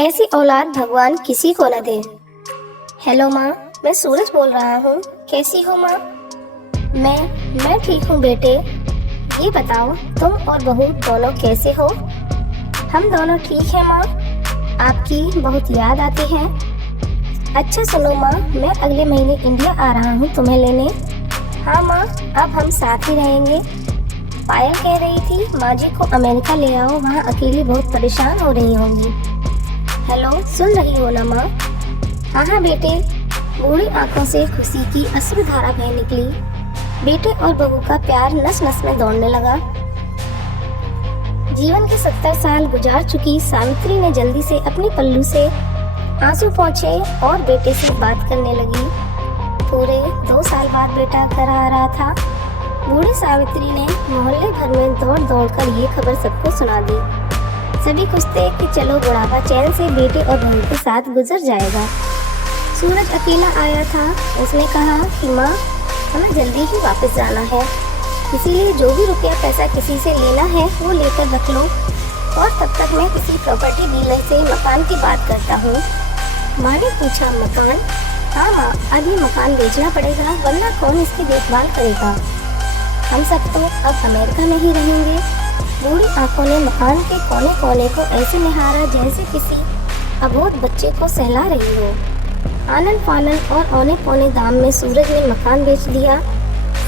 ऐसी औलाद भगवान किसी को न दे। हेलो माँ, मैं सूरज बोल रहा हूँ। कैसी हो माँ? मैं ठीक हूँ बेटे। ये बताओ तुम और बहू दोनों कैसे हो? हम दोनों ठीक हैं माँ। आपकी बहुत याद आती है। अच्छा सुनो माँ, मैं अगले महीने इंडिया आ रहा हूँ तुम्हें लेने। हाँ माँ, अब हम साथ ही रहेंगे। पायल कह रही थी माँ जी को अमेरिका ले आओ, वहाँ अकेली बहुत परेशान हो रही होंगी। हेलो, सुन रही हो ना माँ? हाँ बेटे। बूढ़ी आंखों से खुशी की अश्रु धारा बह निकली। बेटे और बहू का प्यार नस नस में दौड़ने लगा। जीवन के 70 साल गुजार चुकी सावित्री ने जल्दी से अपने पल्लू से आंसू पोंछे और बेटे से बात करने लगी। पूरे 2 साल बाद बेटा घर आ रहा था। बूढ़ी सावित्री ने मोहल्ले भर में दौड़ दौड़ कर ये खबर सबको सुना दी। सभी खुश थे कि चलो बुढ़ापा चैन से बेटे और बहू के साथ गुजर जाएगा। सूरज अकेला आया था। उसने कहा कि माँ, हमें जल्दी ही वापस जाना है, इसीलिए जो भी रुपया पैसा किसी से लेना है वो लेकर रख लो, और तब तक मैं किसी प्रॉपर्टी डीलर से मकान की बात करता हूँ। माँ ने पूछा, मकान? हाँ माँ, अब ये मकान बेचना पड़ेगा, वरना कौन इसकी देखभाल करेगा? हम सब तो अब अमेरिका में ही रहेंगे। बूढ़ी आंखों ने मकान के कोने कोने को ऐसे निहारा जैसे किसी अबोध बच्चे को सहला रही हो। आनन फानन और औने पौने दाम में सूरज ने मकान बेच दिया।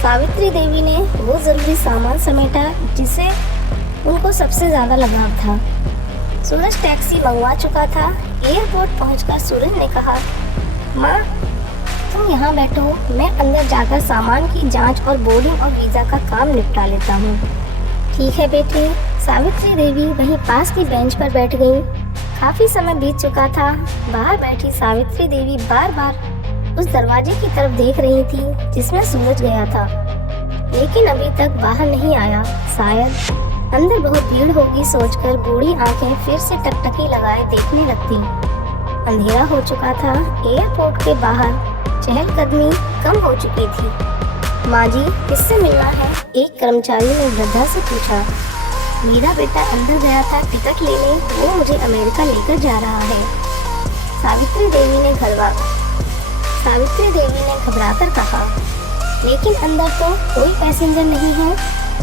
सावित्री देवी ने वो जरूरी सामान समेटा जिसे उनको सबसे ज्यादा लगाव था। सूरज टैक्सी मंगवा चुका था। एयरपोर्ट पहुंचकर सूरज ने कहा, माँ तुम यहाँ बैठो, मैं अंदर जाकर सामान की जांच और बोर्डिंग और वीजा का काम निपटा लेता हूँ। ठीक है बेटे। सावित्री देवी वहीं पास की बेंच पर बैठ गई। काफी समय बीत चुका था। बाहर बैठी सावित्री देवी बार बार उस दरवाजे की तरफ देख रही थी जिसमें सूरज गया था, लेकिन अभी तक बाहर नहीं आया। शायद अंदर बहुत भीड़ होगी सोचकर बूढ़ी आंखें फिर से टकटकी लगाए देखने लगती। अंधेरा हो चुका था। एयरपोर्ट के बाहर चहलकदमी कम हो चुकी थी। माँ जी, किससे मिलना है? एक कर्मचारी ने वृद्धा से पूछा। मेरा बेटा अंदर गया था टिकट लेने, वो मुझे अमेरिका लेकर जा रहा है। सावित्री देवी ने घबराकर कहा, लेकिन अंदर तो कोई पैसेंजर नहीं है।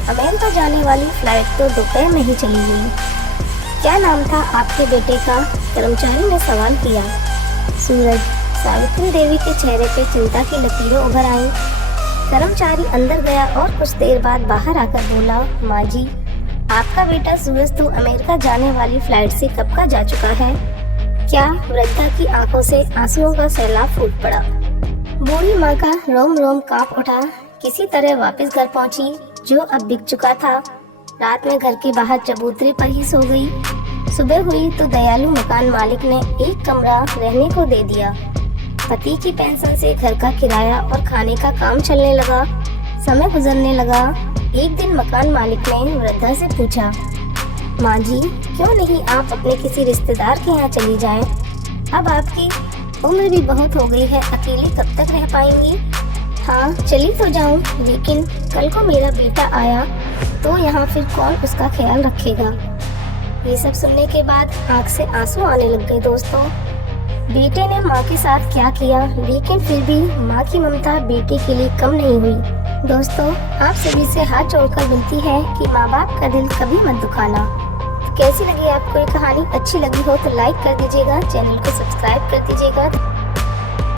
अमेरिका जाने वाली फ्लाइट तो दोपहर में ही चली गई। क्या नाम था आपके बेटे का? कर्मचारी ने सवाल किया। सूरज। सावित्री देवी के चेहरे पे चिंता की लकीरें उभर आईं। कर्मचारी अंदर गया और कुछ देर बाद बाहर आकर बोला, माँ जी, आपका बेटा सूरज तो अमेरिका जाने वाली फ्लाइट से कब का जा चुका है। क्या? वृद्धा की आंखों से आंसुओं का सैलाब फूट पड़ा। बूढ़ी माँ का रोम रोम कांप उठा। किसी तरह वापस घर पहुंची, जो अब बिक चुका था। रात में घर के बाहर चबूतरे पर ही सो गई। सुबह हुई तो दयालु मकान मालिक ने एक कमरा रहने को दे दिया। पति की पेंशन से घर का किराया और खाने का काम चलने लगा। समय गुजरने लगा। एक दिन मकान मालिक ने वृद्धा से पूछा, माँ जी, क्यों नहीं आप अपने किसी रिश्तेदार के यहाँ चली जाएं? अब आपकी उम्र भी बहुत हो गई है, अकेली कब तक रह पाएंगी? हाँ, चली तो जाऊँ, लेकिन कल को मेरा बेटा आया तो यहाँ फिर कौन उसका ख्याल रखेगा? ये सब सुनने के बाद आँख से आंसू आने लग गए। दोस्तों, बेटे ने माँ के साथ क्या किया, लेकिन फिर भी माँ की ममता बेटे के लिए कम नहीं हुई। दोस्तों, आप सभी से हाथ जोड़कर विनती है कि माँ बाप का दिल कभी मत दुखाना। तो कैसी लगी आपको ये कहानी? अच्छी लगी हो तो लाइक कर दीजिएगा, चैनल को सब्सक्राइब कर दीजिएगा।